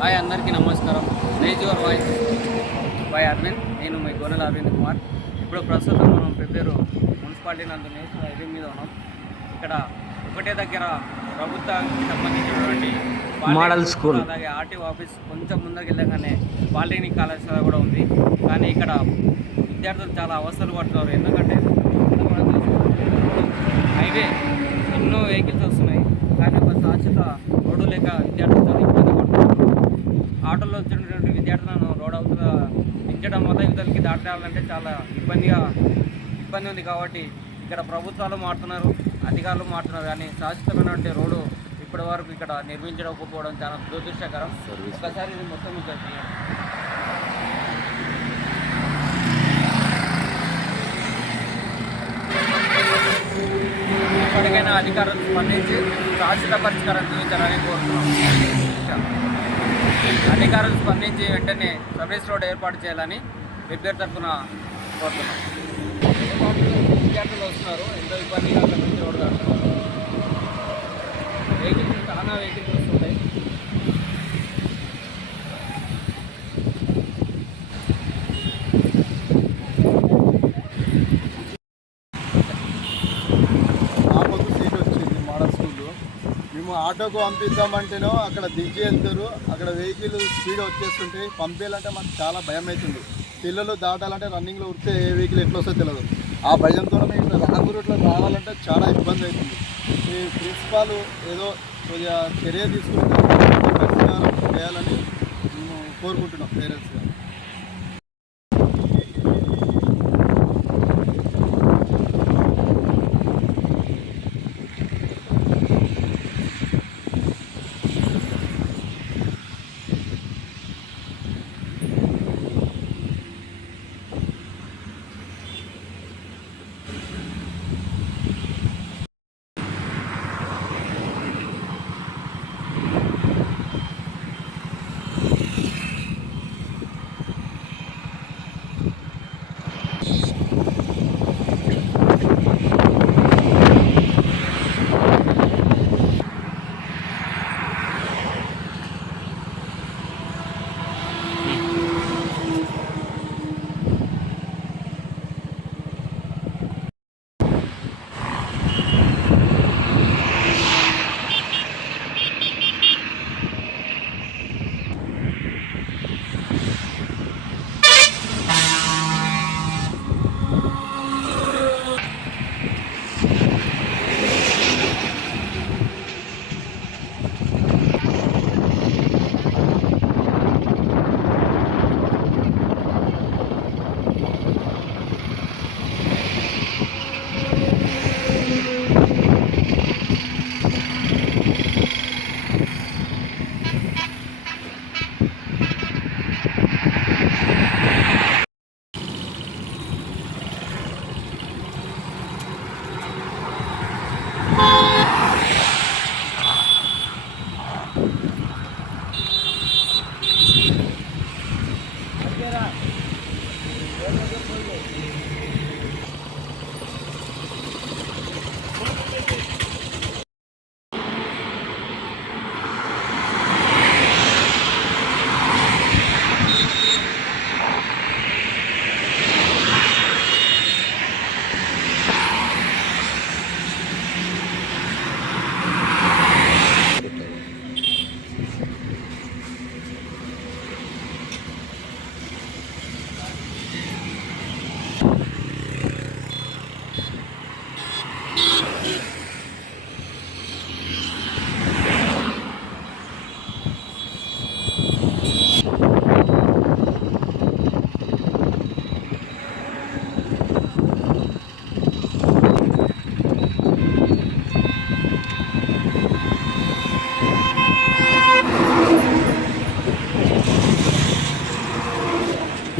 Hi అందరికీ నమస్కారం. Raise your voice by Aravind. నేను మీ గోనెల అరవింద్ కుమార్. ఇప్పుడు ప్రస్తుతం మనం ప్రిపేరు మున్సిపాలిటీ నందు నేషనల్ హైవే మీద ఉన్నాం. ఇక్కడ ఒకటే దగ్గర ప్రభుత్వానికి సంబంధించినటువంటి మోడల్ స్కూల్, అలాగే ఆర్టీఓ ఆఫీస్ కొంచెం ముందుకు వెళ్ళగానే పాలిటెక్నిక్ కళాశాల కూడా ఉంది. కానీ ఇక్కడ విద్యార్థులు చాలా అవస్థలు పడుతున్నారు. ఎందుకంటే హైవే ఎన్నో వెహికల్స్ వస్తున్నాయి, కానీ ఒక శాశ్వత రోడ్డు లేక విద్యార్థులు చాలా ఇబ్బంది పడుతున్నారు. ఆటోలో వచ్చినటువంటి విద్యార్థులను రోడ్ అవతల దించడం వల్ల ఇవతలకి దాటాలంటే చాలా ఇబ్బంది ఉంది. కాబట్టి ఇక్కడ ప్రభుత్వాలు మారుతున్నారు, అధికారులు మారుతున్నారు, కానీ శాశ్వతమైనటువంటి రోడ్డు ఇప్పటి వరకు ఇక్కడ నిర్మించకపోవడం చాలా దురదృష్టకరం. ఒకసారి ఇది మొత్తం ఇక్కడ ఇప్పటికైనా అధికారులు స్పందించి శాశ్వత పరిష్కారం చూపించాలని కోరుతున్నాం. అధికారులు స్పందించి వెంటనే సర్వీస్ రోడ్ ఏర్పాటు చేయాలని విద్యార్థి తరఫున కోరుతున్నాం. విద్యార్థులు వస్తున్నారు, ఎంతో ఇబ్బందిగా అక్కడ నుంచి రోడ్డు కడుతున్నారు. వెహికల్స్ చాలా వెహికల్స్ వస్తుంటాయి. మేము ఆటోకు పంపిద్దామంటేనో అక్కడ దిగి వెళ్తారు, అక్కడ వెహికల్ స్పీడ్ వచ్చేస్తుంటే పంపించాలంటే మాకు చాలా భయం అవుతుంది. పిల్లలు దాటాలంటే రన్నింగ్లో ఉడితే ఏ వెహికల్ ఎట్లా వస్తుందో తెలియదు. ఆ భయంతో మేము రాంగ్ రూట్లో రావాలంటే చాలా ఇబ్బంది అవుతుంది. ఈ ప్రిన్సిపాల్ ఏదో కొద్దిగా చర్య తీసుకుని పరిష్కారం చేయాలని మేము కోరుకుంటున్నాం పేరెంట్స్గా.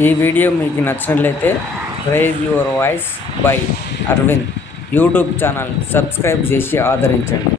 ఈ వీడియో మీకు నచ్చినట్లయితే raise your voice by Aravind YouTube channel subscribe చేసి ఆదరించండి.